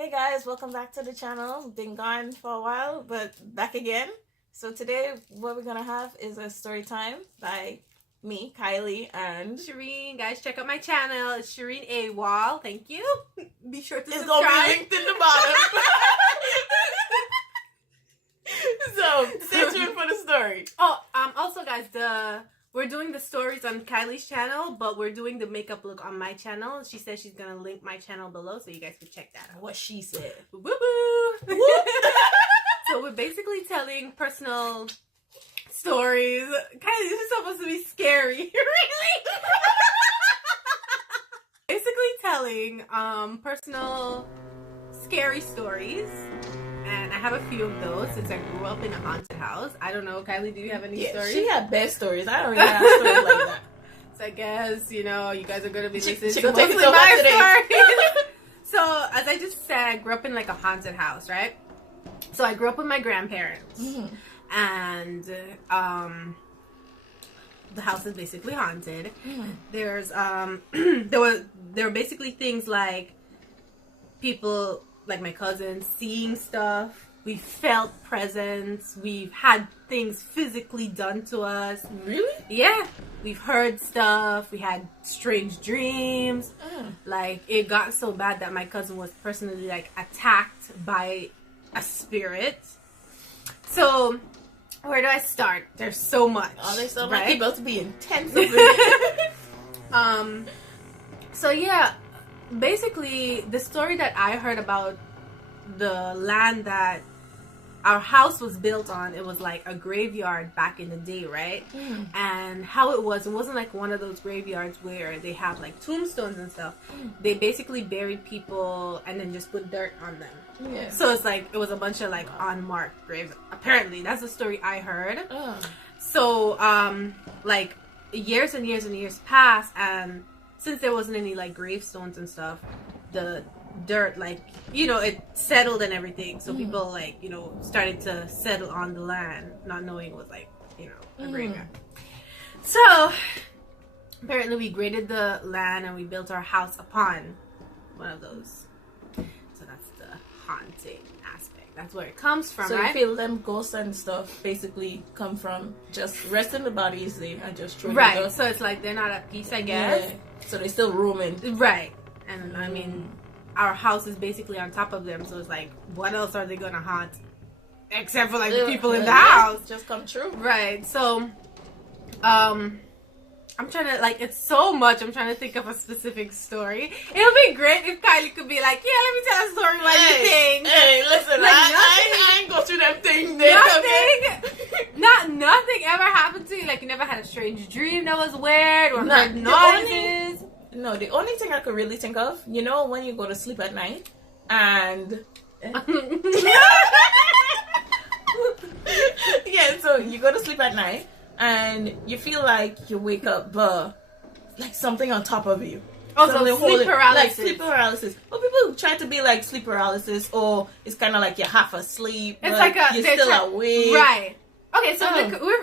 Hey guys, welcome back to the channel. Been gone for a while, but back again. So today what we're gonna have is a story time by me, Kylie, and Shereen. Guys, check out my channel. It's Shereen A Wall. Thank you. Be sure to it's subscribe. gonna be linked in the bottom. So stay tuned for the story. Also guys, we're doing the stories on Kylie's channel, but we're doing the makeup look on my channel. She says she's gonna link my channel below, so you guys can check that out. What she said. Woo woo. So we're basically telling personal stories. Kylie, this is supposed to be scary. Really? Basically telling personal scary stories. And I have a few of those since I grew up in a haunted house. I don't know, Kylie, do you have any stories? She had best stories. I don't really have stories like that. So I guess, you guys are going to be listening she to take mostly it over my today. stories. So, as I just said, I grew up in like a haunted house, right? So I grew up with my grandparents. Mm-hmm. And the house is basically haunted. Mm-hmm. There's there were basically things like people, like my cousins, seeing stuff. We felt presence. We've had things physically done to us. Really? Yeah. We've heard stuff. We had strange dreams. Like, it got so bad that my cousin was personally, like, attacked by a spirit. So, where do I start? There's so much. Oh, there's so right? much. About to be intense. So, yeah. Basically, the story that I heard about the land that our house was built on, it was like a graveyard back in the day, right? And how it wasn't like one of those graveyards where they have like tombstones and stuff. They basically buried people and then just put dirt on them. Yeah. So it's like, it was a bunch of like unmarked graves. Apparently, that's the story I heard. So, like, years and years and years passed, and since there wasn't any like gravestones and stuff, the dirt, like, it settled and everything. So people, like, started to settle on the land, not knowing it was like, a graveyard. So apparently we graded the land and we built our house upon one of those. So that's the haunting aspect. That's where it comes from, so right? you feel them ghosts and stuff basically come from just resting the bodies there and just throwing right. dust. So it's like they're not at peace, I guess. Yeah. So they still roaming. Right. And I mean, our house is basically on top of them, so it's like, what else are they gonna haunt except for like the people in the house? Just come true. Right. So I'm trying to, like, it's so much. I'm trying to think of a specific story. It'll be great if Kylie could be like, yeah, let me tell a story about you think. Hey, listen, like, I ain't go through them things. Nothing ever happened to you. Like, you never had a strange dream that was weird or heard noises. The only thing I could really think of, when you go to sleep at night and yeah, so you go to sleep at night and you feel like you wake up, but like something on top of you. Oh, so sleep paralysis. Like sleep paralysis. Well, people try to be like sleep paralysis, or it's kind of like you're half asleep. It's like you're still awake. Right. Okay, so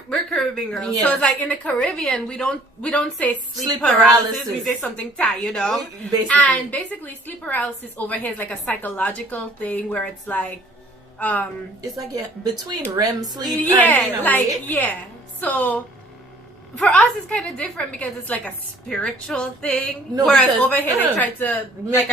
we're Caribbean girls, yes. so it's like in the Caribbean we don't say sleep paralysis. We say something Basically. And basically sleep paralysis over here is like a psychological thing where it's like it's like between REM sleep and being awake. So for us it's kind of different because it's like a spiritual thing. No, whereas because, over here they try to make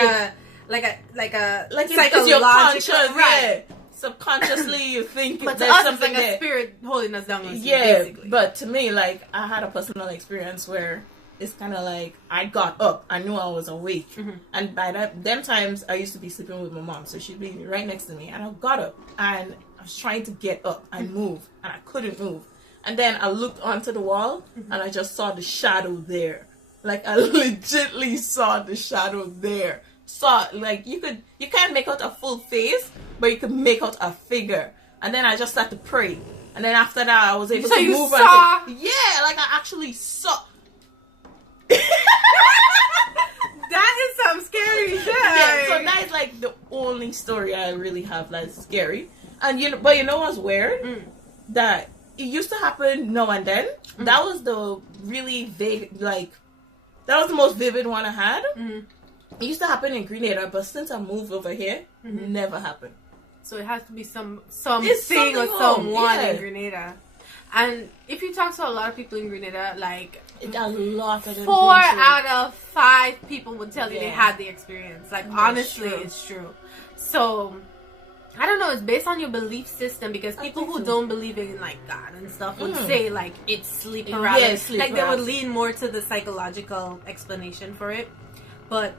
like psychological, your conscious, right? Yeah. Subconsciously you think but there's to us something it's like there. a spirit holding us down. Basically. But to me, like, I had a personal experience where it's kind of like I got up, I knew I was awake, and by them times I used to be sleeping with my mom, so she'd be right next to me, and I got up and I was trying to get up and move, and I couldn't move, and then I looked onto the wall and I just saw the shadow there. Like, I legitly saw the shadow there. Saw, like, you can't make out a full face, but you could make out a figure. And then I just started to pray. And then after that, I was able to move. Saw? Yeah, like I actually saw. That is some scary shit. Yeah, so that is like the only story I really have that's scary. And but you know what's weird? That it used to happen now and then. That was the really vague, like, that was the most vivid one I had. It used to happen in Grenada, but since I moved over here, never happened. So it has to be something or someone in Grenada. And if you talk to a lot of people in Grenada, like a lot of 4 out of 5 people would tell you they had the experience. Like honestly, it's true. So I don't know. It's based on your belief system, because people who don't believe in like God and stuff would say like it's sleep paralysis. Like they would lean more to the psychological explanation for it. But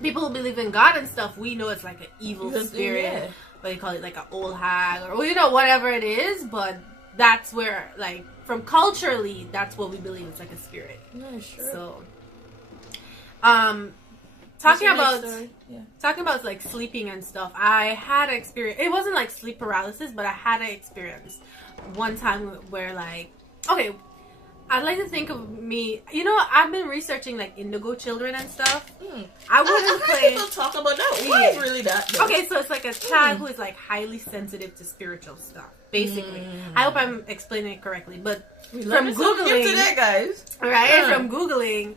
people who believe in God and stuff, we know it's like an evil spirit. But they call it like an old hag, or whatever it is. But that's where, like, from culturally, that's what we believe. It's like a spirit. Yeah, sure. So, talking about like sleeping and stuff, I had an experience. It wasn't like sleep paralysis, but I had an experience one time where, like, okay, I'd like to think of me. I've been researching like indigo children and stuff. I wouldn't claim people talk about that. Why is really that? Though? Okay, so it's like a child who is like highly sensitive to spiritual stuff. Basically, I hope I'm explaining it correctly. But from googling today, guys, right? From googling,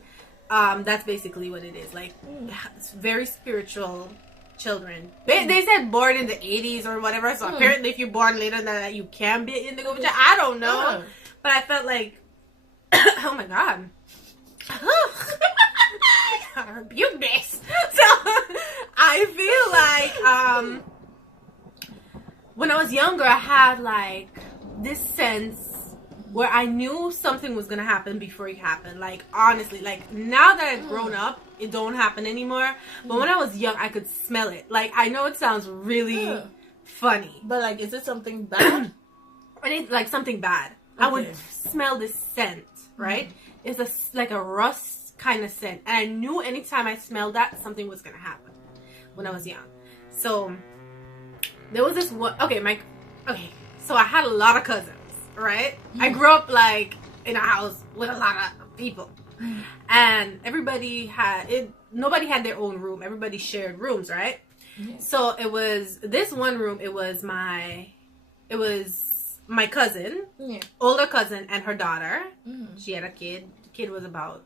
that's basically what it is. Like, it's very spiritual children. They said born in the 80s or whatever. So apparently, if you're born later than that, you can be an indigo child. I don't know, but I felt like. Oh my god. I rebuke this. So I feel like when I was younger, I had like this sense where I knew something was gonna happen before it happened. Like, honestly, like now that I've grown up, it don't happen anymore. But when I was young, I could smell it. Like, I know it sounds really funny, but like, is it something bad? It's like something bad. I would smell this scent, right? It's like a rust kind of scent. And I knew anytime I smelled that, something was going to happen when I was young. So, there was this one... so I had a lot of cousins, right? I grew up, like, in a house with a lot of people. And everybody nobody had their own room. Everybody shared rooms, right? So, it was... This one room, it was my cousin, older cousin, and her daughter. She had a kid. The kid was about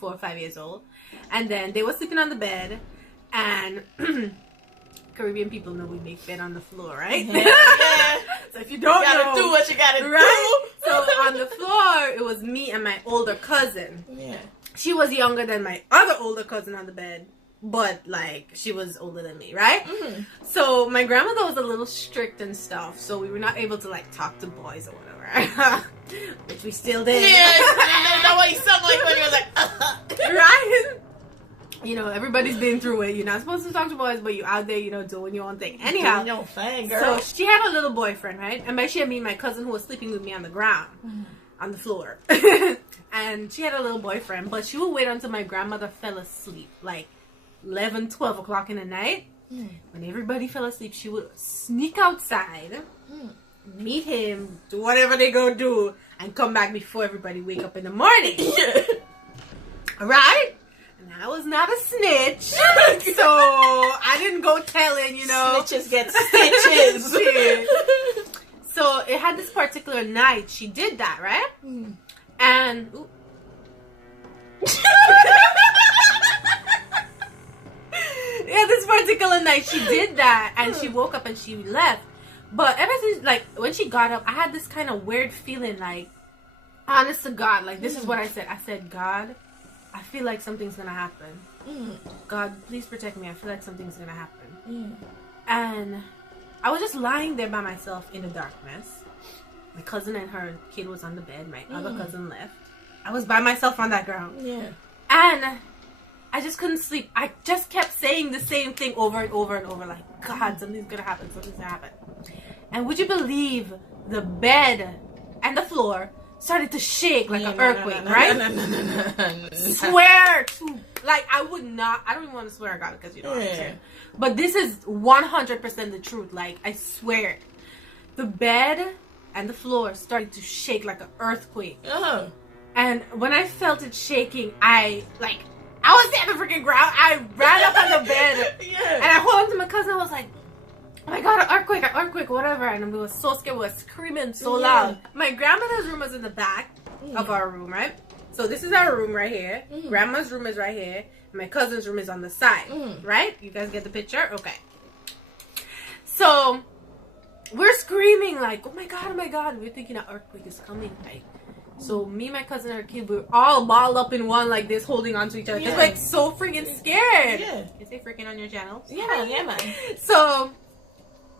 4 or 5 years old. And then they were sleeping on the bed. And Caribbean people know we make bed on the floor, right? Yeah. So if you don't know, do what you gotta do. So on the floor, it was me and my older cousin. Yeah. She was younger than my other older cousin on the bed. But, like, she was older than me, right? So, my grandmother was a little strict and stuff. So, we were not able to, like, talk to boys or whatever. Which we still did. Yeah, that's what you sound like when you was like, right? Everybody's been through it. You're not supposed to talk to boys, but you're out there, doing your own thing. Anyhow. Doing your thing, girl. So, she had a little boyfriend, right? And by she, I mean my cousin who was sleeping with me on the ground. On the floor. And she had a little boyfriend. But she would wait until my grandmother fell asleep. Like, 11, 12 o'clock in the night, when everybody fell asleep, she would sneak outside, meet him, do whatever they go do, and come back before everybody wake up in the morning. Right? And I was not a snitch, so I didn't go telling, Snitches get stitches. So it had this particular night, she did that, right? And... Yeah, this particular night she did that, and she woke up and she left. But ever since, like, when she got up, I had this kind of weird feeling, like, honest to God, like, this is what I said. I said, God, I feel like something's gonna happen. God, please protect me. I feel like something's gonna happen. And I was just lying there by myself in the darkness. My cousin and her kid was on the bed. My other cousin left. I was by myself on that ground. And I just couldn't sleep. I just kept saying the same thing over and over and over. Like, God, something's gonna happen. Something's gonna happen. And would you believe the bed and the floor started to shake like an earthquake, right? Swear to... Like, I would not... I don't even want to swear at God because, I'm scared. But this is 100% the truth. Like, I swear. The bed and the floor started to shake like an earthquake. And when I felt it shaking, I was at the freaking ground. I ran up on the bed. And I hold on to my cousin. I was like, oh my God, an earthquake, whatever. And we were so scared. We were screaming so loud. My grandmother's room was in the back of our room, right? So this is our room right here. Grandma's room is right here. My cousin's room is on the side. Right? You guys get the picture? Okay. So we're screaming like, oh my god. We're thinking an earthquake is coming. Like, so me, my cousin, and our kid, we're all balled up in one like this, holding on to each other. Just like so freaking scared. Yeah. You say freaking on your channel? Yeah, man. So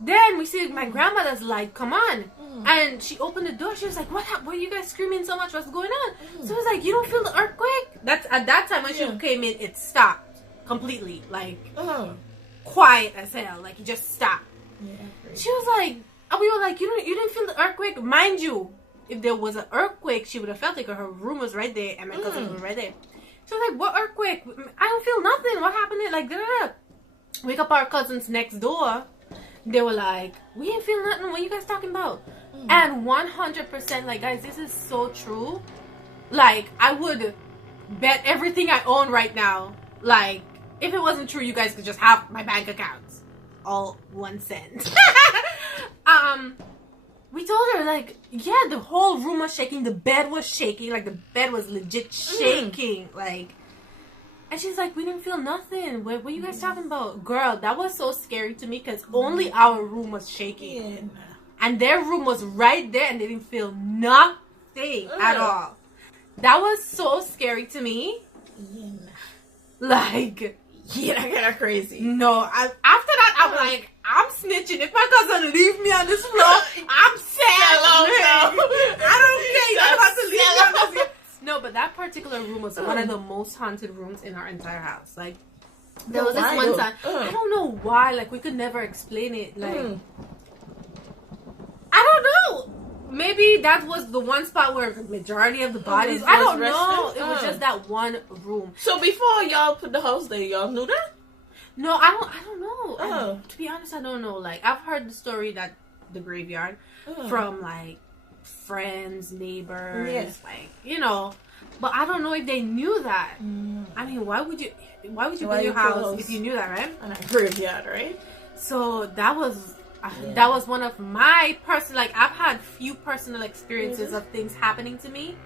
then we see my grandmother's like, come on. And she opened the door. She was like, what are you guys screaming so much? What's going on? So I was like, you don't feel the earthquake? That's at that time when she came in, it stopped completely. Like, quiet as hell. Like, it just stopped. Yeah, she was like, and we were like, you didn't feel the earthquake? Mind you, if there was an earthquake, she would have felt it because her room was right there and my cousin's room right there. She was like, what earthquake? I don't feel nothing. What happened? Like, da-da-da. Wake up our cousins next door. They were like, we ain't feel nothing. What are you guys talking about? And 100%, like, guys, this is so true. Like, I would bet everything I own right now. Like, if it wasn't true, you guys could just have my bank accounts. All 1 cent. We told her, like, yeah, the whole room was shaking. The bed was shaking. Like, the bed was legit shaking. Like, and she's like, we didn't feel nothing. What are you guys talking about? Girl, that was so scary to me because only our room was shaking. Yeah. And their room was right there and they didn't feel nothing at all. That was so scary to me. Yeah. Like, yeah, that kind of crazy. No, after that, I'm like, I'm snitching. If my cousin leave me on this floor, I'm sad. I don't care. You don't have to leave me on this floor. No, but that particular room was one of the most haunted rooms in our entire house. Like, there was this one time. I don't know why. Like, we could never explain it. Like, I don't know. Maybe that was the one spot where the majority of the bodies. I don't know. It was just that one room. So before y'all put the house there, y'all knew that? No, I don't know. To be honest, I don't know. Like, I've heard the story that the graveyard from like friends, neighbors, like, you know. But I don't know if they knew that. I mean, why would you build your house if you knew that, right? On a graveyard, right? So that was that was one of my personal, like, I've had few personal experiences of things happening to me.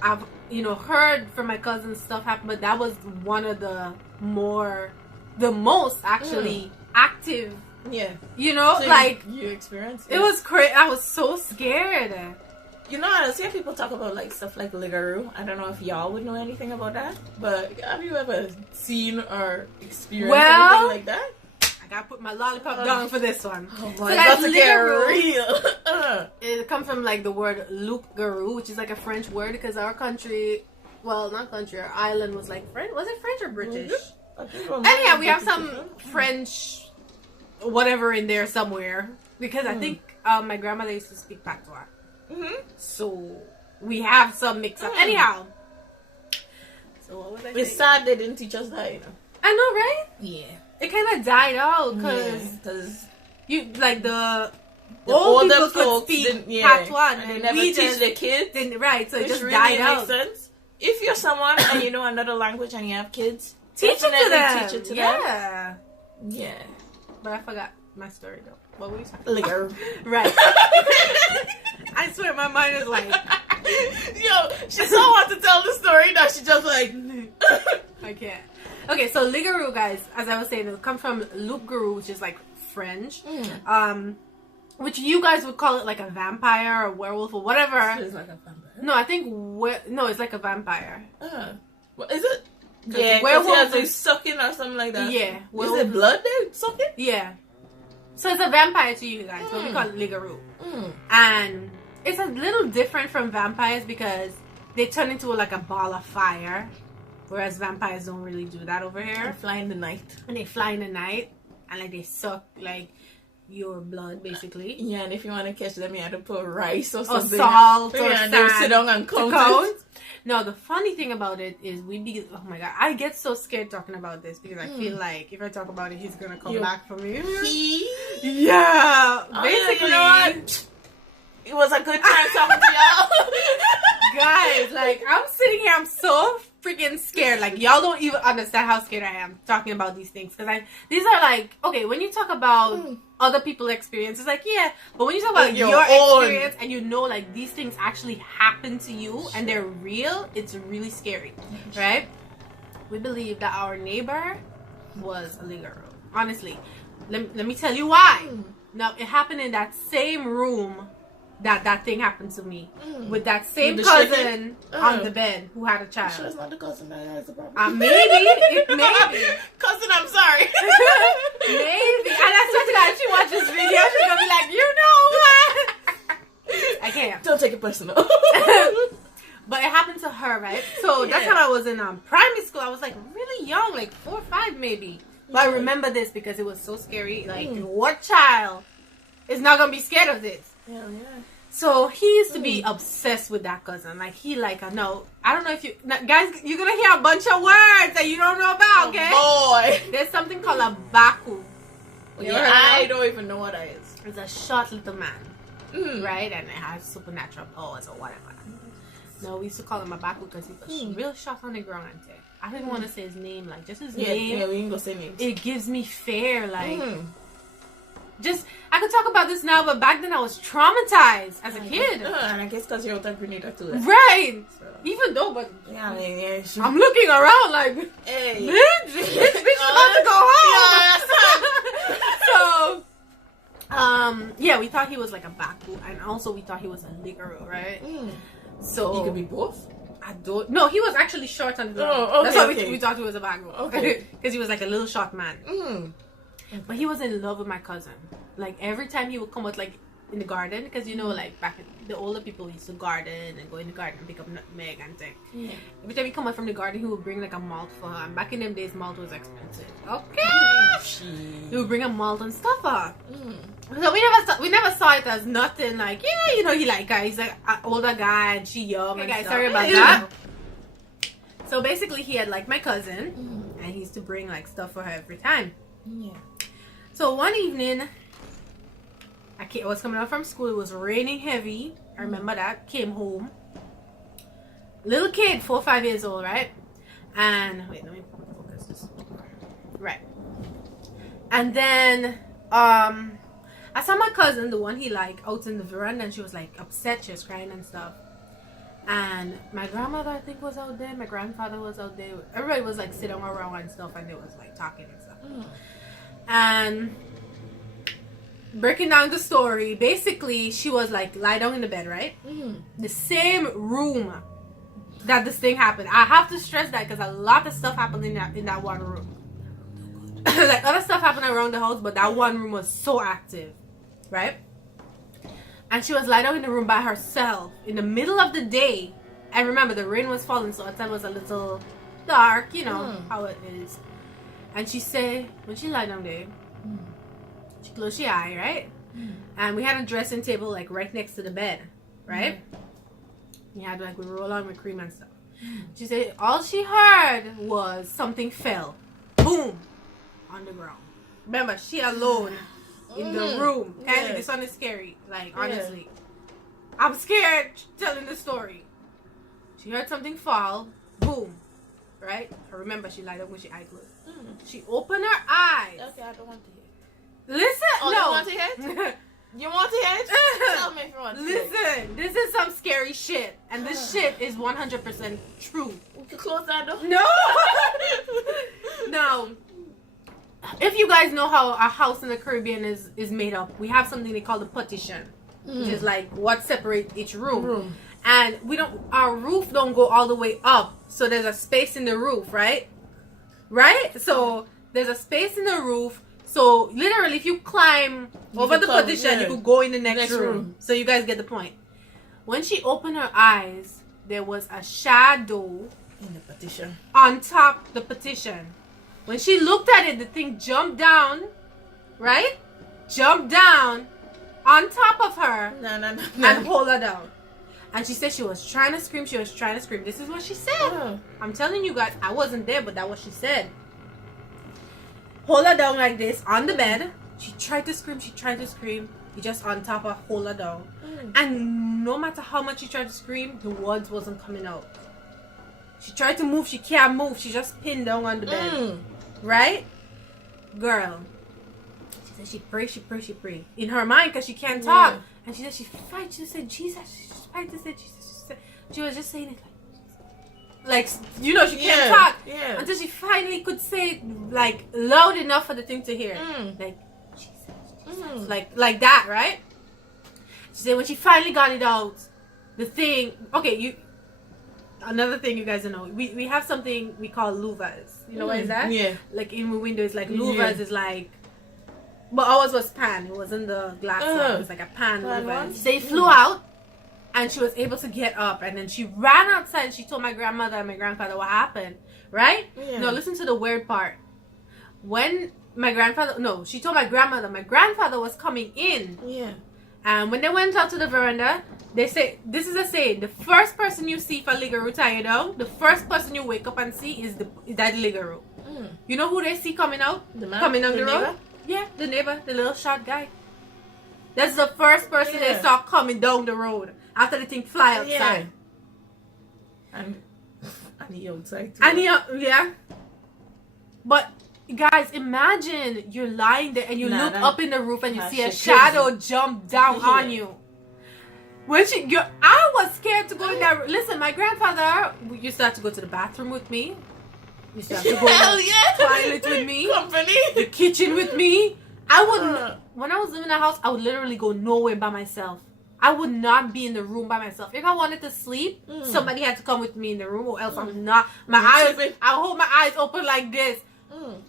I've, you know, heard from my cousins stuff happen, but that was one of the most actually active. Yeah. You know, so like, you experienced it. It was crazy. I was so scared. You know, I see people talk about like stuff like Ligaroo. I don't know if y'all would know anything about that, but have you ever seen or experienced anything like that? I gotta put my lollipop down for this one. Oh my, so that's real. It comes from like the word loup-garou, which is like a French word because our country, well, not country, our island was like French. Was it French or British? Anyhow, we have some French whatever in there somewhere because I think my grandmother used to speak patois. So we have some mix up. Anyhow, so what was I saying? It's sad they didn't teach us that, you know. I know, right? Yeah. It kind of died out because you like the old people could speak patois and they never teach the kids. Right, so it just really died out. Makes sense. If you're someone and you know another language and you have kids, teach it to them. Teach it to them. Yeah. But I forgot my story though. What were you talking about? Right. I swear my mind is like, yo, she so wants to tell the story that she just like, I can't. Okay, so Ligaroo, guys, as I was saying, it comes from loup-garou, which is like French. Which you guys would call it like a vampire or werewolf or whatever. So it's like a vampire. No, I think no, it's like a vampire. What is it? Yeah, werewolf is sucking or something like that. Yeah, is it blood they sucking? Yeah. So it's a vampire to you guys, but we call it Ligaroo. And it's a little different from vampires because they turn into like a ball of fire, whereas vampires don't really do that over here. They fly in the night. And they fly in the night, and like they suck like your blood basically. Yeah, and if you want to catch them, you have to put rice or something. Or salt or sand. They sit down and count. No, the funny thing about it is oh my god, I get so scared talking about this because I feel like if I talk about it, he's gonna come back for me. Yeah, basically. You know what? It was a good time talking to y'all. Guys, like, I'm sitting here, I'm so freaking scared. Like, y'all don't even understand how scared I am talking about these things. Because these are like, okay, when you talk about other people experience. It's like, yeah, but when you talk about your your own experience and you know like these things actually happen to you and they're real, it's really scary, right? We believe that our neighbor was a ligero. Honestly, let me tell you why. Now, it happened in that same room that thing happened to me with that same cousin on the bed who had a child. Sure, it's not the cousin that has the problem. Maybe it may be. Cousin, I'm sorry. Maybe. And I swear to God, if she watches this video, she's gonna be like, you know what? I can't. Don't take it personal. But it happened to her, right? So that's how I was in primary school. I was like really young, like 4 or 5 maybe. But I remember this because it was so scary. Like, what child is not gonna be scared of this? Yeah. So he used to be obsessed with that cousin. Like, he like, I don't know if you guys, you're gonna hear a bunch of words that you don't know about. Okay, boy, there's something called a baku. Yeah, I don't even know what that is. It's a short little man, right? And it has supernatural powers or whatever. No, we used to call him a baku because he was real short on the ground. I didn't want to say his name, like just his name. Yeah, we ain't gonna say names. It gives me fear, like. Just, I could talk about this now, but back then I was traumatized as a kid. And I guess because you're a grenade too. Right. So. Even though, but yeah, I mean, I'm looking around like, hey, bitch about to go home. So, yeah, we thought he was like a baku, and also we thought he was a ligero, right? So he could be both. I don't. No, he was actually short on the ground. Oh, okay, that's why we thought he was a baku. Okay, because he was like a little short man. But he was in love with my cousin. Like, every time he would come out, like, in the garden, because, you know, like, back in the older people used to garden and go in the garden and pick up nutmeg and thing. Yeah. Every time he come out from the garden, he would bring, like, a malt for her. And back in them days, malt was expensive. Okay! He would bring a malt and stuff for her. So we never saw it as nothing, like, yeah, you know, he's like an older guy and she young. Okay, guys, sorry about that. So, basically, he had, like, my cousin, and he used to bring, like, stuff for her every time. Yeah. So one evening, I was coming out from school. It was raining heavy. I remember that. Came home. Little kid, 4 or 5 years old, right? And wait, let me focus this. Right. And then I saw my cousin, the one he liked, out in the veranda, and she was like upset. She was crying and stuff. And my grandmother, I think, was out there. My grandfather was out there. Everybody was like sitting around and stuff, and they was like talking and stuff. And breaking down the story, basically, she was like lie down in the bed, right? The same room that this thing happened. I have to stress that because a lot of stuff happened in that one room. Like, other stuff happened around the house, but that one room was so active, right? And she was lie down in the room by herself in the middle of the day. And remember, the rain was falling, so outside was a little dark, you know how it is. And she said, when she lied down there, she closed her eye, right? And we had a dressing table, like, right next to the bed, right? We had, like, we roll on with cream and stuff. She said, all she heard was something fell. Boom! On the ground. Remember, she alone in the room. And this one is scary. Like, honestly. I'm scared telling the story. She heard something fall. Boom. Right? I remember she lied up with her eyes closed. She opened her eyes. Okay, I don't want to hear. Listen, no. You want to hear? You want to hear? Tell me if you want to hear. Listen, this is some scary shit, and this shit is 100% true. We can close that door. No. Now, if you guys know how a house in the Caribbean is made up, we have something they call the partition, which is like what separates each room. And our roof don't go all the way up, so there's a space in the roof, right? Right? So there's a space in the roof. So literally, if you climb over the partition, you could go in the next room. So you guys get the point. When she opened her eyes, there was a shadow in the partition on top the partition. When she looked at it, the thing jumped down, right? Jumped down on top of her and hold her down. And she said she was trying to scream. She was trying to scream. This is what she said. I'm telling you guys, I wasn't there, but that's what she said. Hold her down like this on the bed. She tried to scream. She tried to scream. He just on top of hold her down. And no matter how much she tried to scream, the words wasn't coming out. She tried to move. She can't move. She just pinned down on the bed. Right? Girl. She said she pray in her mind because she can't talk. And she said she fight. She said Jesus. She just fight to say Jesus. She was just saying it like you know, she can't talk until she finally could say it like loud enough for the thing to hear. Like Jesus. Like that, right? She said when she finally got it out, the thing. Okay, another thing you guys don't know. We have something we call louvers. You know what is that? Yeah. Like in the windows, like louvers is like. But ours was pan. It wasn't the glass one. It was like a pan louvers. They flew out. And she was able to get up, and then she ran outside and she told my grandmother and my grandfather what happened, right? Yeah. No, listen to the weird part. When she told my grandfather was coming in. Yeah. And when they went out to the veranda, they say, this is a saying, the first person you see for Ligaroo tie you down, the first person you wake up and see is that Ligaroo. You know who they see coming out? The man? Coming down the road? Neighbor? Yeah, the neighbor, the little short guy. That's the first person they saw coming down the road. After the thing fly outside. Yeah. And he outside too. And yeah. But guys, imagine you're lying there and you look up in the roof and you see a shadow jump down on you. I was scared to go in there. Listen, my grandfather used to have to go to the bathroom with me. Used to have to go to the toilet with me. Company. The kitchen with me. When I was living in a house, I would literally go nowhere by myself. I would not be in the room by myself. If I wanted to sleep, somebody had to come with me in the room, or else I'm not. I hold my eyes open like this.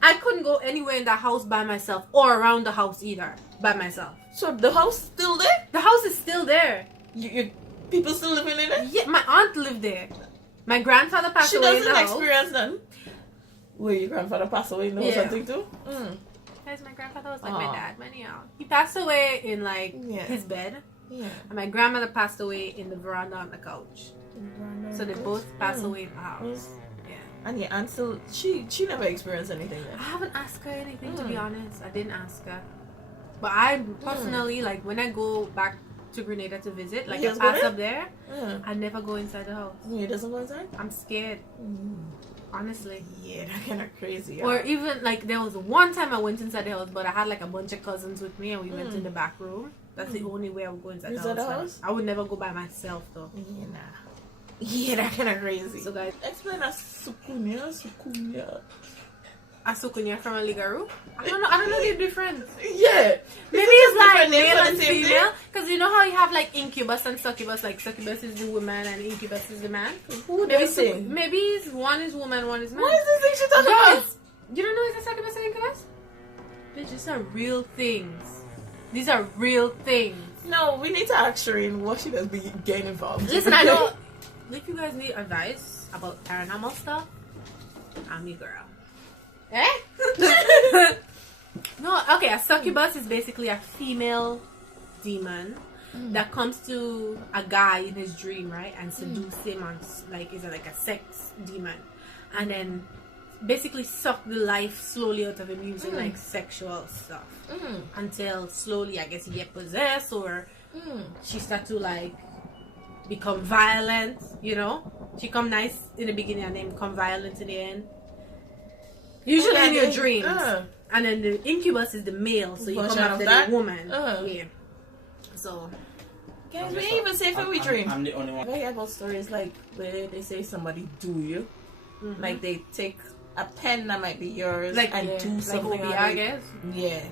I couldn't go anywhere in the house by myself, or around the house either by myself. So the house still there? The house is still there. You people still living in it? Yeah, my aunt lived there. My grandfather passed away in the house. She doesn't experience them. Will your grandfather pass away in the house, I think too? Guys, my grandfather was like my dad, he passed away in like his bed. Yeah. And my grandmother passed away in the veranda on the couch. So they both passed away in the house. Yeah. And your aunt still, she never experienced anything then? I haven't asked her anything, to be honest. I didn't ask her. But I personally, like, when I go back to Grenada to visit, like, I pass up there, I never go inside the house. You doesn't go inside? I'm scared. Honestly. Yeah, that's kind of crazy. Or even, like, there was one time I went inside the house, but I had, like, a bunch of cousins with me, and we went in the back room. That's the only way I would go inside the house. I would never go by myself, though. Yeah, nah. Yeah, that's kind of crazy. So, guys, explain a sukunya. A sukunya from a ligaroo? I don't know the difference. Yeah. Maybe it's like male and female. Because you know how you have like incubus and succubus? Like succubus is the woman and incubus is the man. Who does it? Maybe one is woman, one is man. What is this thing she's talking about? You don't know it's a succubus and incubus? They're just real things. These are real things. No, we need to ask Shereen what she does be getting involved. Listen, I know. If you guys need advice about paranormal stuff, I'm your girl. Eh? No, okay, a succubus is basically a female demon that comes to a guy in his dream, right? And seduce him on, like, is like a sex demon. And then basically suck the life slowly out of him using like sexual stuff. Until slowly, I guess, he get possessed or she start to like become violent, you know? She come nice in the beginning and then become violent in the end. Usually in your dreams. And then the incubus is the male, so you come after the woman. Yeah. So, guys, we ain't even say if we dream. I'm the only one. I hear about stories like where they say somebody do you. Like they take a pen that might be yours like, and do something like I guess. Yeah.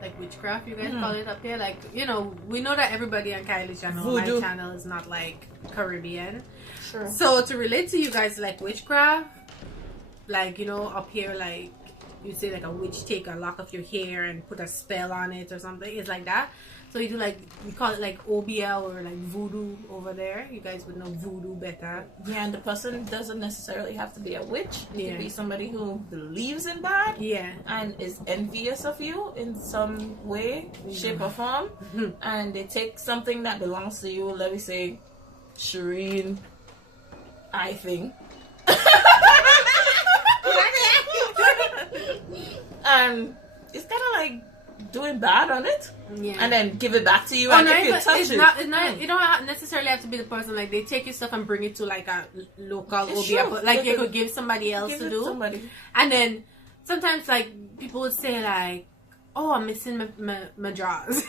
Like witchcraft, you guys call it up here. Like, you know, we know that everybody on Kylie's channel, my channel is not like Caribbean. Sure. So to relate to you guys, like witchcraft, like, you know, up here, like you say like a witch take a lock of your hair and put a spell on it or something. It's like that. So you do like, we call it like obia or like voodoo over there. You guys would know voodoo better. Yeah, and the person doesn't necessarily have to be a witch. It could be somebody who believes in that. Yeah. And is envious of you in some way, shape or form. And they take something that belongs to you, let me say, Shereen, I think. And it's kind of like doing bad on it, and then give it back to you. And if you touch it, you don't necessarily have to be the person. Like they take your stuff and bring it to like a local obia, like you could give somebody else to do. And then sometimes like people would say like, oh, I'm missing my drawers.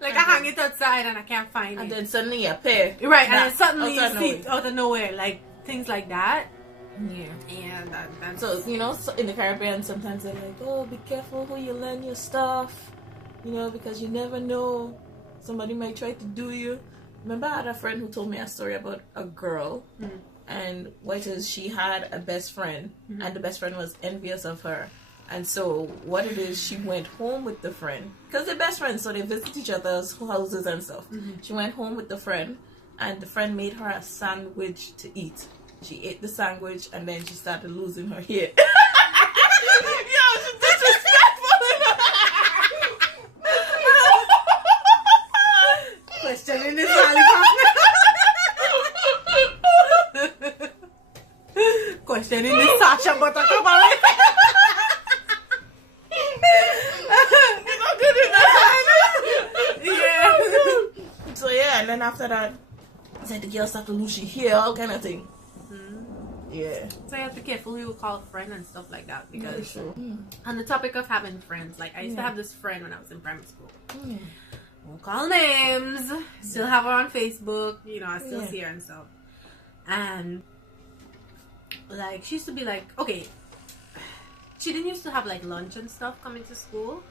Like I hang it outside and I can't find it. And then suddenly you appear. Right, and then suddenly you see nowhere. it out of nowhere. Like things like that. Yeah. And that's... So, you know, in the Caribbean, sometimes they're like, oh, be careful who you lend your stuff. You know, because you never know. Somebody might try to do you. Remember, I had a friend who told me a story about a girl. Mm-hmm. And what is, she had a best friend. Mm-hmm. And the best friend was envious of her. And so, what it is, she went home with the friend. Because they're best friends, so they visit each other's houses and stuff. Mm-hmm. She went home with the friend. And the friend made her a sandwich to eat. She ate the sandwich, and then she started losing her hair. Yo, she's disrespectful. Questioning this lollipop. Questioning this Sasha Buttercup already. You're not good enough. Yeah. So yeah, and then after that, it's like the girl started to lose her hair, all kind of thing. Yeah. So you have to be careful who you call friend and stuff like that, because on the topic of having friends, like I used to have this friend when I was in primary school. Won't call names. Still have her on Facebook. You know, I still see her and stuff. And like she used to be like, okay, she didn't used to have like lunch and stuff coming to school.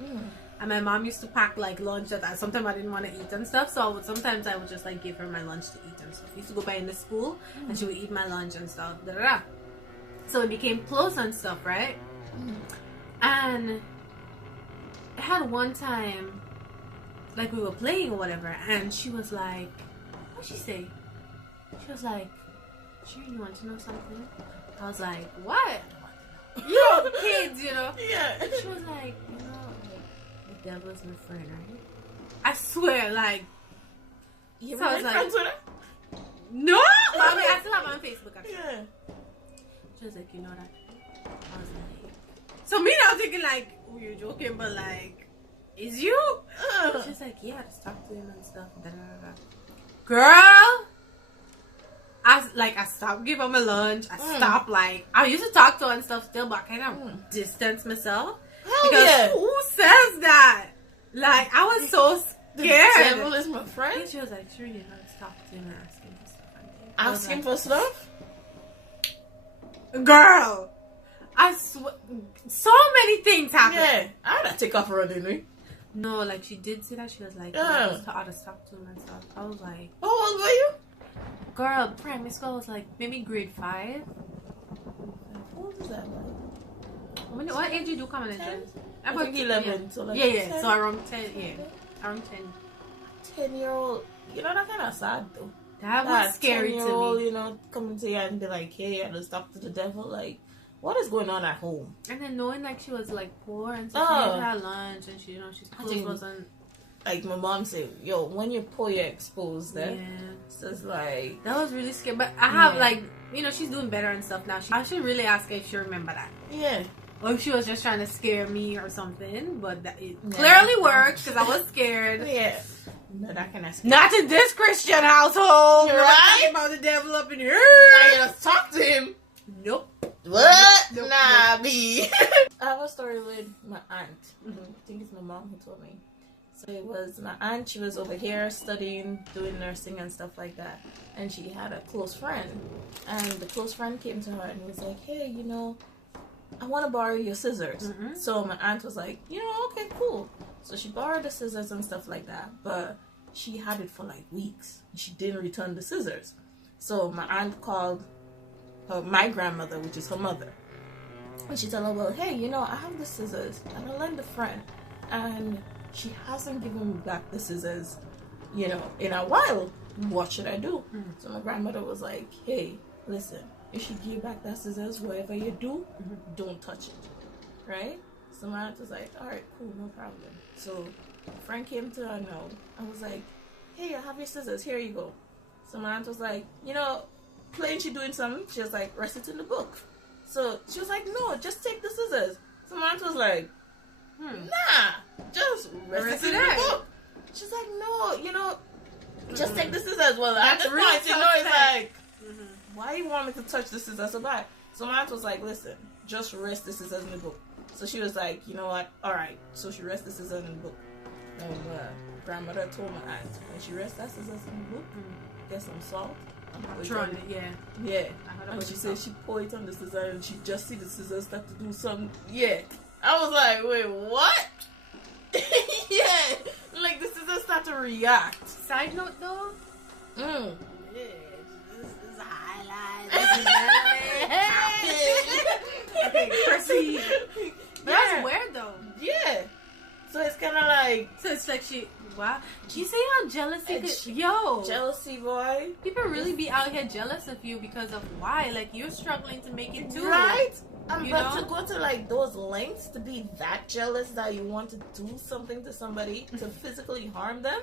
And my mom used to pack like lunch that sometimes I didn't want to eat and stuff. So sometimes I would just like give her my lunch to eat and stuff. We used to go by in the school and she would eat my lunch and stuff. Da, da, da. So it became close and stuff, right? And I had one time, like we were playing or whatever, and she was like, what'd she say? She was like, Shereen, you want to know something? I was like, what? You know, kids, you know? Yeah. And she was like, you know, the devil is my friend, right? I swear, like, You so I was like, friends with her? no! But I mean, I still have her on Facebook, actually. Yeah. She was like, you know that? I was like, so me now thinking like, oh, you're joking, but like, is you? She's like, yeah, just talk to him and stuff. Da, da, da, da. Girl, I stopped giving her my lunch. I stopped, like, I used to talk to her and stuff still, but I kind of distance myself. Because who says that? Like, I was so scared. The devil is my friend? And she was like, sure, you know, just talk to him and ask him for stuff. Ask him for stuff? Girl, I swear, so many things happened. Yeah, I had to take off running, didn't we? No, like she did say that. She was like, I just talk to him and stuff. I was like, how old were you? Girl, primary school was like maybe grade 5. What was that like? What age you do come in? I think 11. Yeah. So like 10. So around 10. Yeah, around 10. 10-year-old. You know, that's kind of sad though. That was scary to me. You know, coming to you and be like, hey, I just talk to the devil. Like, what is going on at home? And then knowing like she was like poor and stuff, she didn't have lunch and she, you know, she's clothes wasn't. Like my mom said, yo, when you're poor, you're exposed. Then so it's like that was really scary. But I have like, you know, she's doing better and stuff now. I should really ask her if she remember that. Yeah. Or if she was just trying to scare me or something. But that it clearly worked because I was scared. Yeah. No, that kind of not in this Christian household. You're right? Talking about the devil up in here. I gotta talk to him. Nope. What? Nope. Nah, B. I have a story with my aunt. I think it's my mom who told me. So it was my aunt. She was over here studying, doing nursing and stuff like that. And she had a close friend. And the close friend came to her and was like, hey, you know, I want to borrow your scissors. So my aunt was like, you know, okay, cool. So she borrowed the scissors and stuff like that. But she had it for like weeks. And she didn't return the scissors. So my aunt called my grandmother, which is her mother. And she told her, well, hey, you know, I have the scissors. And I lent a friend. And she hasn't given me back the scissors, you know, in a while. What should I do? So my grandmother was like, hey, listen, if she give back that scissors, whatever you do, don't touch it. Right? So my aunt was like, all right, cool, no problem. So a friend came to her, no. I was like, hey, I have your scissors, here you go. So my aunt was like, you know, playing she doing something, she was like, rest it in the book. So she was like, no, just take the scissors. So my aunt was like, nah, just rest it in the book. She's like, no, you know, just take the scissors. Well, at this point, you know, it's like, why you want me to touch the scissors so bad? So my aunt was like, listen, just rest the scissors in the book. So she was like, you know what? All right. So she rests the scissors in the book. Grandmother told my aunt, when she rests that scissors in the book, get some salt. Trying it, yeah. Yeah. And she said she pour it on the scissors and she just see the scissors start to do something. Yeah. I was like, wait, what? Yeah. Like the scissors start to react. Side note though. Mm. This is a highlight. Okay, proceed. But that's weird though. Yeah. So it's kind of like. So it's like she. Wow. You see how jealousy could. Yo. Jealousy, boy. People really be out here jealous of you because of why. Like you're struggling to make it too. Right? But to go to like those lengths to be that jealous that you want to do something to somebody to physically harm them.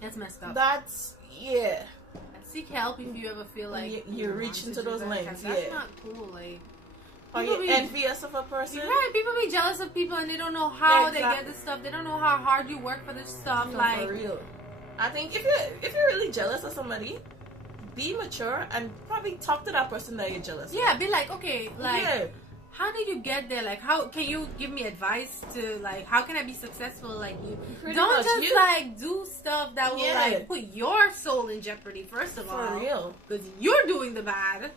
That's messed up. That's. Yeah. Seek help if you ever feel like you're reaching to those lengths. That's not cool. Like. Are you envious of a person? Right, people be jealous of people and they don't know how they get this stuff. They don't know how hard you work for this stuff. No, like for real. I think if you're really jealous of somebody, be mature and probably talk to that person that you're jealous of. Yeah, be like, okay, like how did you get there? Like how can you give me advice to like how can I be successful like you? Don't just like do stuff that will like put your soul in jeopardy first of all. For real. Because you're doing the bad.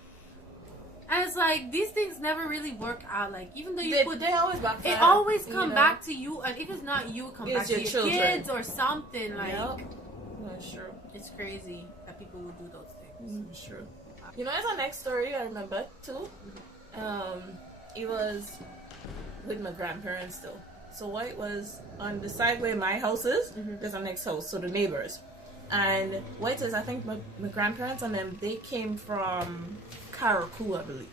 And it's like these things never really work out. Like even though they always backfire. It always come back to you, and if it's not you, it come back to your children. Kids or something. Like that's true. It's crazy that people would do those things. It's true. You know, as our next story I remember too. It was with my grandparents still. So what it was on the side where my house is, there's our next house, so the neighbors. And what it is, I think my grandparents and them, they came from Caracou, I believe.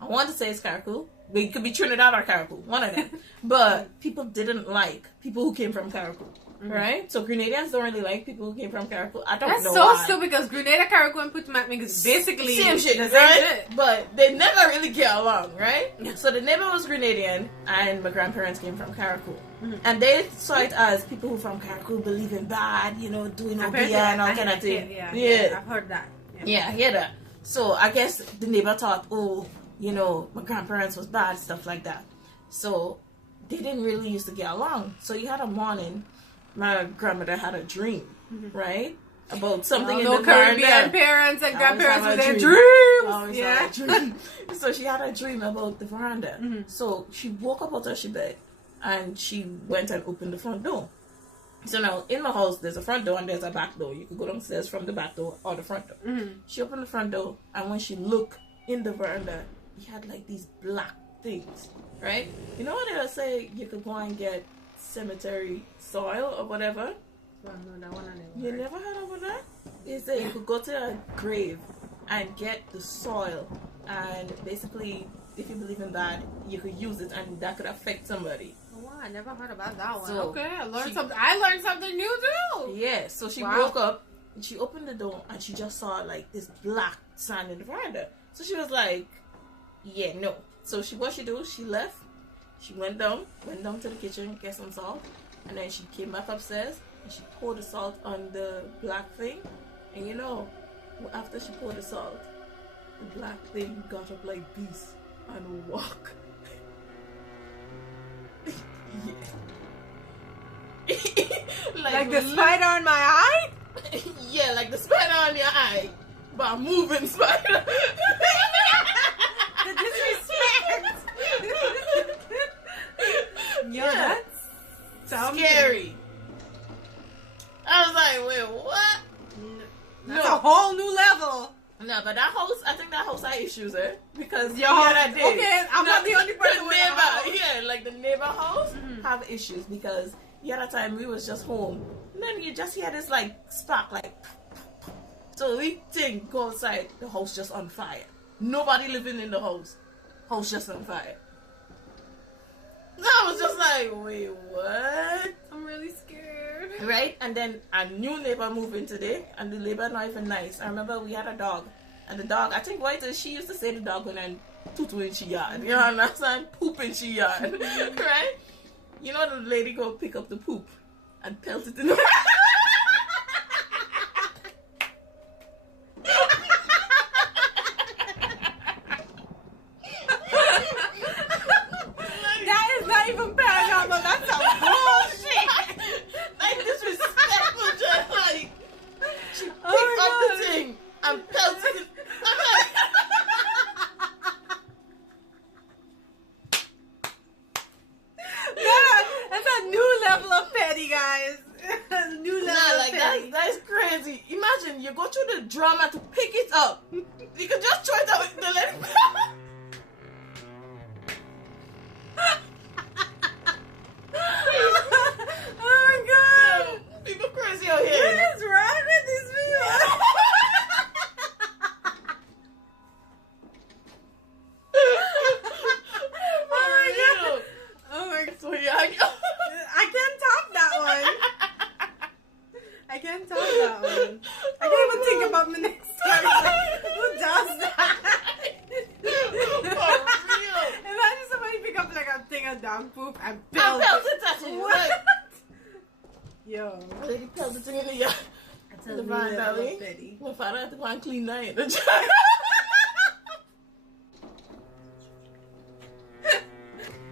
I want to say it's Caracou. It could be Trinidad or Caracou, one of them. But people didn't like people who came from Caracou. Right? So Grenadians don't really like people who came from Caracou. I don't know why. That's so stupid because Grenada, Caracou, and Putumac is basically same shit, right? But they never really get along, right? So the neighbor was Grenadian and my grandparents came from Caracou. And they saw it as people who from Caracou believe in bad, you know, doing Obia and all kind of thing. Yeah, I've heard that. Yeah, I hear that. So I guess the neighbor thought, oh, you know, my grandparents was bad, stuff like that. So they didn't really used to get along. So you had a morning, my grandmother had a dream, right? About something in the Caribbean parents and grandparents with their dreams. Yeah. Dream. So she had a dream about the veranda. So she woke up out of her bed and she went and opened the front door. So now in my house there's a front door and there's a back door. You could go downstairs from the back door or the front door. She opened the front door and when she looked in the veranda, you had like these black things, right? You know what they would say? You could go and get cemetery soil or whatever. You never heard of that? They say you could go to a grave and get the soil, and basically, if you believe in that, you could use it, and that could affect somebody. Oh, wow, I never heard about that one. So okay, I learned something new too. Yeah, so she woke up and she opened the door and she just saw like this black sign in the veranda. So she was like, "Yeah, no." So what she do? She left. She went down to the kitchen, get some salt, and then she came back upstairs and she poured the salt on the black thing. And you know, after she poured the salt, the black thing got up like this and walked. like the spider on my eye? Yeah, like the spider on your eye, but a moving spider. The disrespect. Yo, that's scary. I was like, wait, what? That's a whole new level. No, but that house, I think that house had issues, because okay, I'm not the only person with neighbor. Yeah, like the neighbor house have issues because the other time we was just home, and then you just hear this like spark, like. So we think go outside, the house just on fire. Nobody living in the house just on fire. I was just like, wait, what? I'm really scared. Right? And then a new neighbor moved in today, and the neighbor not even nice. I remember we had a dog, and the dog, I think she used to say the dog went and tutu in she yard. You know what I'm saying? Poop in she yard. Right? You know the lady go pick up the poop and pelt it in the That is petty, guys. New level Nah, of like petty. that's crazy. Imagine you go through the drama to pick it up. You can just throw it out the let it Oh my god. People crazy out here. What is wrong with these people? Oh my god. So yeah, I can't top that one. I can't top that one. I can't even think about my next story. Like, who does that? For real. Imagine somebody pick up like a thing of dog poop and I build felt it touching. What? Like, Yo. lady felt it in the yard. That's The a Van little Valley. petty. My father had to go and clean that.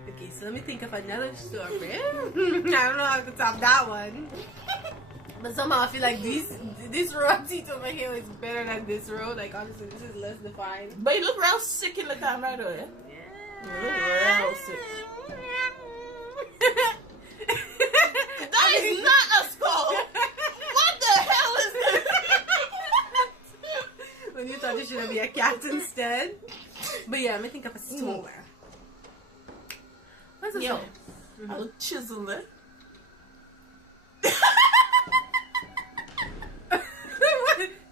Okay, so let me think of another story. I don't know how to top that one. But somehow I feel like this road seat over here is better than this road. Like honestly, this is less defined. But you look real sick in the camera though, yeah? You look real sick. That is not a skull! What the hell is this? When you thought it should be a cat instead. But yeah, let me think of a story. What's a Yo, story? I look chiseled, eh?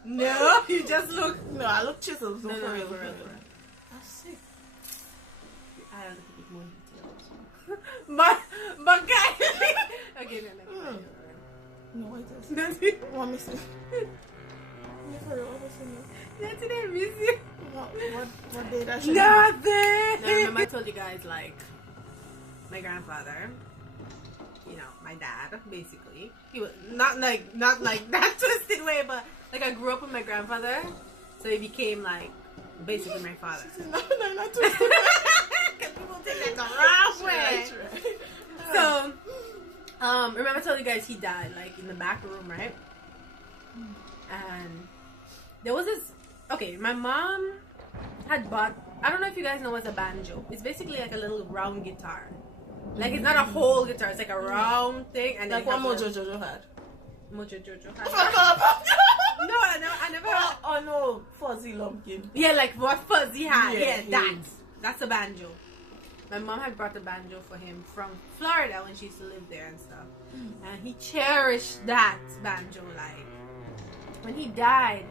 No, you just look. No, I look chiseled. So No, for real. for real. That's sick. I have to get more details. But guys. Okay, no. No, wait a second. That's it. What me see? For real, what was it? That's it. I miss you. What day that should Nothing. Now, remember I told you guys like my grandfather. You know, my dad, basically. He was not like that twisted way, but like I grew up with my grandfather, so he became like basically my father. No, not twisted. Because people take that the wrong way. Right. So, remember I told you guys he died like in the back room, right? And there was this. Okay, my mom had bought. I don't know if you guys know what's a banjo. It's basically like a little round guitar. Like it's not a whole guitar, it's like a round thing, and Like what Mojo Jojo had. Mojo Jojo had. No, No, I never had. oh no, Fuzzy Lumpkin. Yeah, like what Fuzzy had. Yeah, Yeah, that's a banjo. My mom had brought a banjo for him from Florida when she used to live there and stuff, and he cherished that banjo. Like when he died,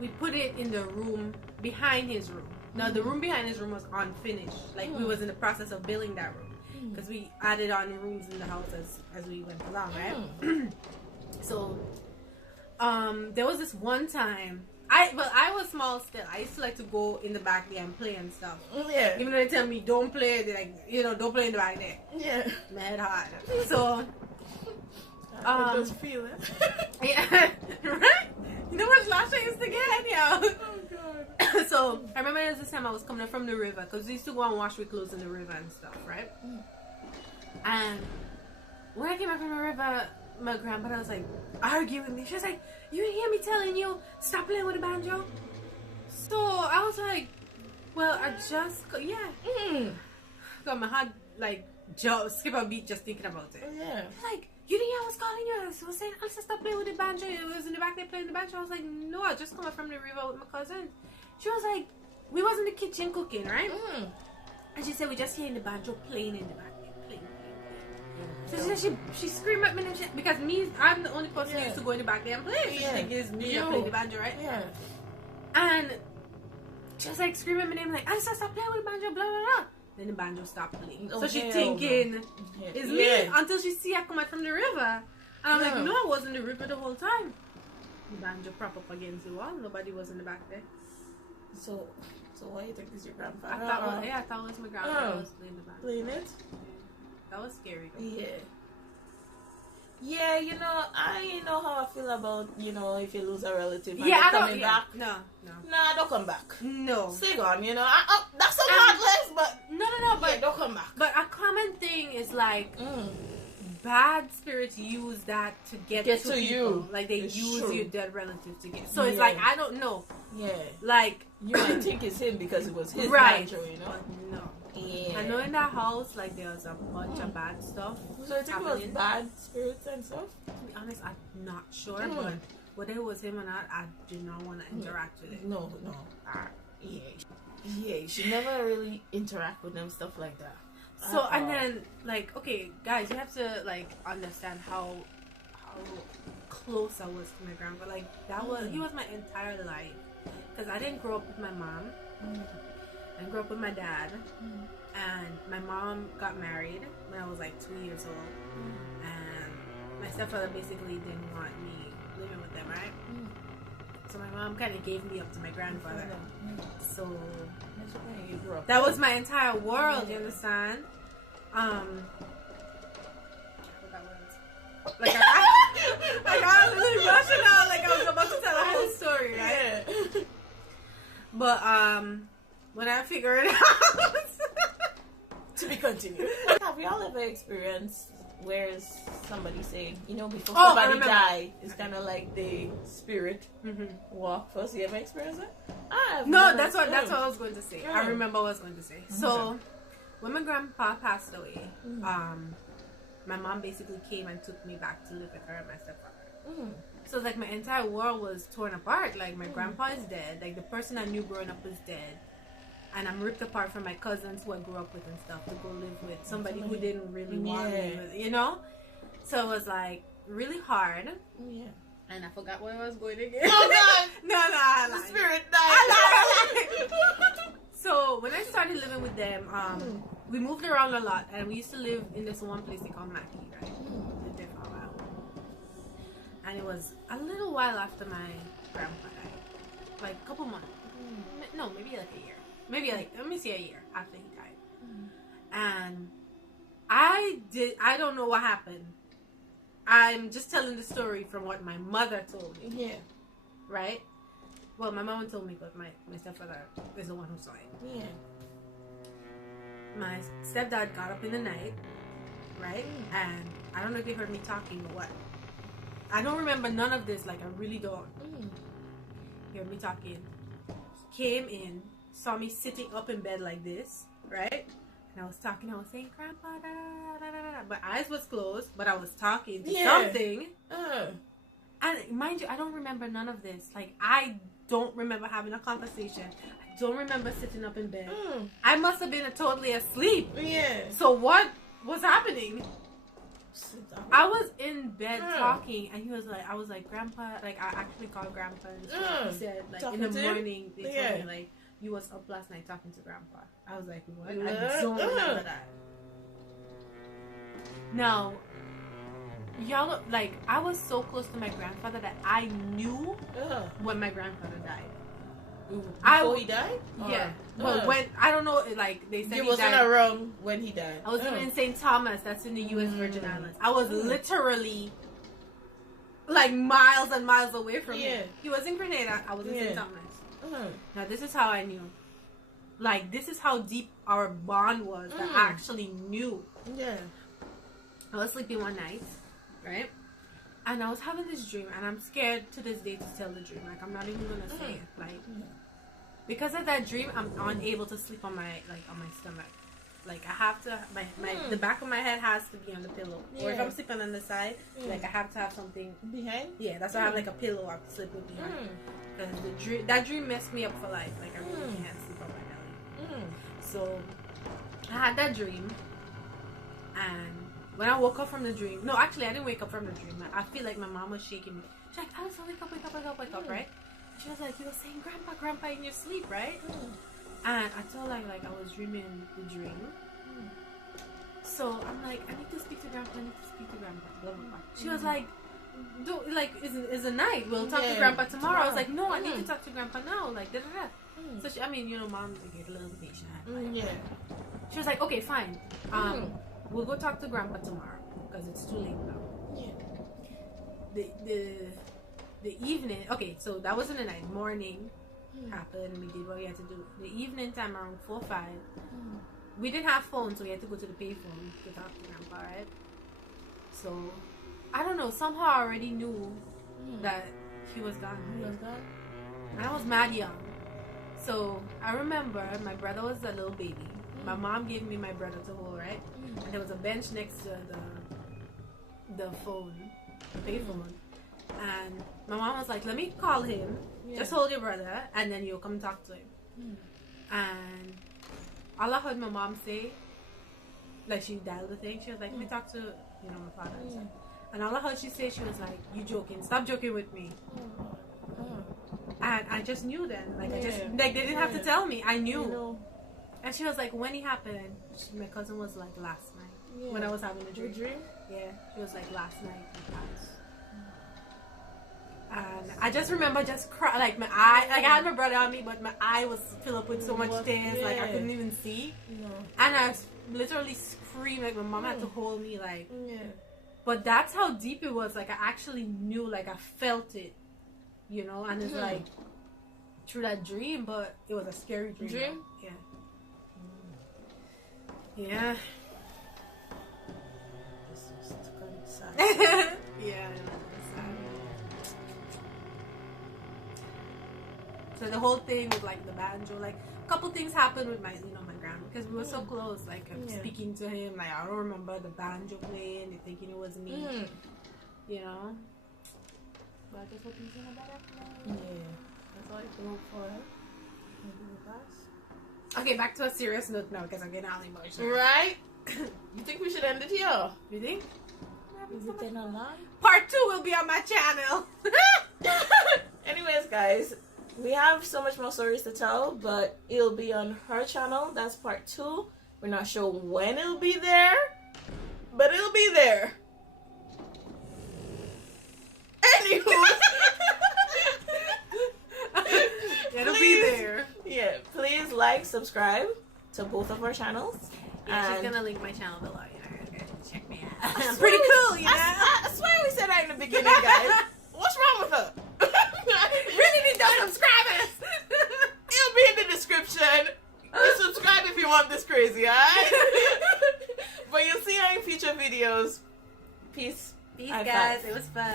we put it in the room behind his room. Now the room behind his room was unfinished. Like we was in the process of building that room. Because we added on rooms in the house as we went along, right? So, there was this one time. I was small still. I used to like to go in the back there and play and stuff. Yeah. Even though they tell me don't play, they like don't play in the back there. Yeah. My head hard. So, I just feel it. yeah, right? You know what last I used to get, yeah. Oh god. So I remember there was this time I was coming up from the river because we used to go and wash with clothes in the river and stuff, right? And when I came back from the river, my grandmother was like arguing with me. She was like, "You didn't hear me telling you stop playing with the banjo?" So I was like, "Well, I just got my heart like skip a beat just thinking about it." Yeah. Like, you didn't hear I was calling you? I was saying, Alisa, stop playing with the banjo. It was in the back there playing the banjo. I was like, no, I just come up from the river with my cousin. She was like, we was in the kitchen cooking, right? And she said, we just hearing the banjo playing in the back there. Playing. So she said, she screamed at me and shit. Because I'm the only person who used to go in the back there and play. So she think it's me that playing the banjo, right? Yeah. And she was like screaming at my name like, Alisa, stop playing with the banjo, blah, blah, blah. Then the banjo stopped playing. So she's thinking, it's me, until she see I come out from the river. And I'm like, no, I was in the river the whole time. The banjo prop up against the wall. Nobody was in the back there. So what do you think is your grandfather? I thought it was my grandfather was playing the banjo. Playing it? That was scary though. Yeah. Yeah, I know how I feel about, if you lose a relative and they're coming back. No. Nah, don't come back. No. Stay gone, that's so heartless, but... No, but... don't come back. But a common thing is like... Bad spirits use that to get to people. You. Like they use your dead relatives to get. So it's like, I don't know. Yeah. Like... You might think it's him because it was his right. banjo, But no. Yeah. I know in that house, like, there was a bunch of bad stuff. So I think it was bad spirits and stuff? To be honest, I'm not sure, but whether it was him or not, I do not want to interact with it. No. Yeah, you should never really interact with them, stuff like that. So, and then, like, okay, guys, you have to, like, understand how close I was to my grandpa. Like, he was my entire life. Because I didn't grow up with my mom. I grew up with my dad. And my mom got married when I was, like, 2 years old. And my stepfather basically didn't want me living with them, right? So my mom kind of gave me up to my grandfather. So that was my entire world, you understand? Like I got really emotional, like I was about to tell a whole story, right? Yeah. But when I figured it out, to be continued. Have y'all ever experienced where somebody saying, you know, before somebody die, it's kind of like the spirit walk first? You ever experienced it? No, that's what I was going to say. I remember what I was going to say. So when my grandpa passed away, my mom basically came and took me back to live with her and my stepfather. So like my entire world was torn apart. Like my grandpa is dead. Like the person I knew growing up was dead. And I'm ripped apart from my cousins who I grew up with and stuff to go live with somebody who didn't really want me, you know? So it was like really hard. Yeah. And I forgot where I was going again. Oh God! No, the spirit died. I lied. So when I started living with them, we moved around a lot, and we used to live in this one place they call Mackie, right? We lived there for a while. And it was a little while after my grandpa died, like a couple months. No, maybe like a year. Maybe like, let me see, a year after he died. And I don't know what happened. I'm just telling the story from what my mother told me. Yeah. Right? Well, my mom told me, but my stepfather is the one who saw it. Yeah. My stepdad got up in the night, right? And I don't know if you heard me talking or what. I don't remember none of this. Like, I really don't. Hear me talking. Came in, saw me sitting up in bed like this, right? And I was talking, I was saying, Grandpa, da, da, da, da, da. My eyes was closed, but I was talking to something. And mind you, I don't remember none of this. Like, I don't remember having a conversation. I don't remember sitting up in bed. I must have been totally asleep. Yeah. So what was happening? I was in bed talking, and he was like, I was like, Grandpa, like, I actually called Grandpa, and he said, like, talking in the morning, they told me, like, you was up last night talking to Grandpa. I was like, what? I don't remember that. Now, y'all, like, I was so close to my grandfather that I knew when my grandfather died. Before he died? Yeah. But when, I don't know, like, they said you he wasn't died. around when he died. I was living in St. Thomas, that's in the U.S. Virgin Islands. I was literally, like, miles and miles away from him. He was in Grenada, I was in St. Thomas. Now, this is how I knew. Like, this is how deep our bond was that I actually knew. Yeah. I was sleeping one night, right? And I was having this dream, and I'm scared to this day to tell the dream. Like, I'm not even gonna say it. Like, because of that dream, I'm unable to sleep on my stomach. Like, I have to, the back of my head has to be on the pillow. Or if I'm sleeping on the side, like, I have to have something behind. Yeah, that's why I have like a pillow I have to sleep with behind. Because that dream messed me up for life. Like, I really can't sleep on my belly. So I had that dream, and when I woke up from the dream, no, actually I didn't wake up from the dream. I feel like my mom was shaking me. She's like, Alice, wake up, right? And she was like, you were saying grandpa in your sleep, right? And I told her, like, I was dreaming the dream. So I'm like, I need to speak to grandpa, blah, blah, blah. She was like, it's a night, we'll talk to grandpa tomorrow. I was like, no, I need to talk to grandpa now, like, da da da. So she, I mean, you know, moms get a little patient. She was like, okay, fine. We'll go talk to grandpa tomorrow because it's too late now. The evening, okay, so that wasn't the night. Morning happened. We did what we had to do. The evening time around 4 or 5, we didn't have phones, so we had to go to the payphone to talk to grandpa, right? So I don't know. Somehow I already knew that he was gone. And I was mad young. So I remember my brother was a little baby. My mom gave me my brother to hold, right? And there was a bench next to the phone, the payphone. And my mom was like, let me call him. Just hold your brother, and then you'll come talk to him. And all I heard my mom say, like she dialed the thing, she was like, let me talk to, my father. And all I heard she say, she was like, you joking, stop joking with me. And I just knew then, they didn't have to tell me, I knew. And she was like, when it happened, my cousin was like, last night, when I was having a dream. Yeah, she was like, last night he passed. And I just remember just crying, like my eye, like I had my brother on me, but my eye was filled up with so much tears, like I couldn't even see. And I literally screamed, like my mom had to hold me, like. But that's how deep it was. Like I actually knew, like I felt it, and it's like through that dream, but it was a scary dream. Yeah. Yeah. This was sad. Yeah. So the whole thing with like the banjo, like a couple things happened with my, my grandma, because we were so close. Like I'm speaking to him, like I don't remember the banjo playing, they thinking it was me, But I just hope he's in a better place. Yeah, that's all you can hope for. Okay, back to a serious note now, because I'm getting all emotional. Right? You think we should end it here? You think? Is it been a long? Part 2 will be on my channel. Anyways, guys, we have so much more stories to tell, but it'll be on her channel. That's part 2. We're not sure when it'll be there, but it'll be there. Anywho, it'll be there. Yeah, please like, subscribe to both of our channels. Yeah, she's gonna link my channel below. Check me out. I'm pretty cool, I swear we said that in the beginning, guys. What's wrong with her? Really need those subscribers. It'll be in the description. You subscribe if you want this crazy, alright? But you'll see her in future videos. Peace. Peace, guys. It was fun.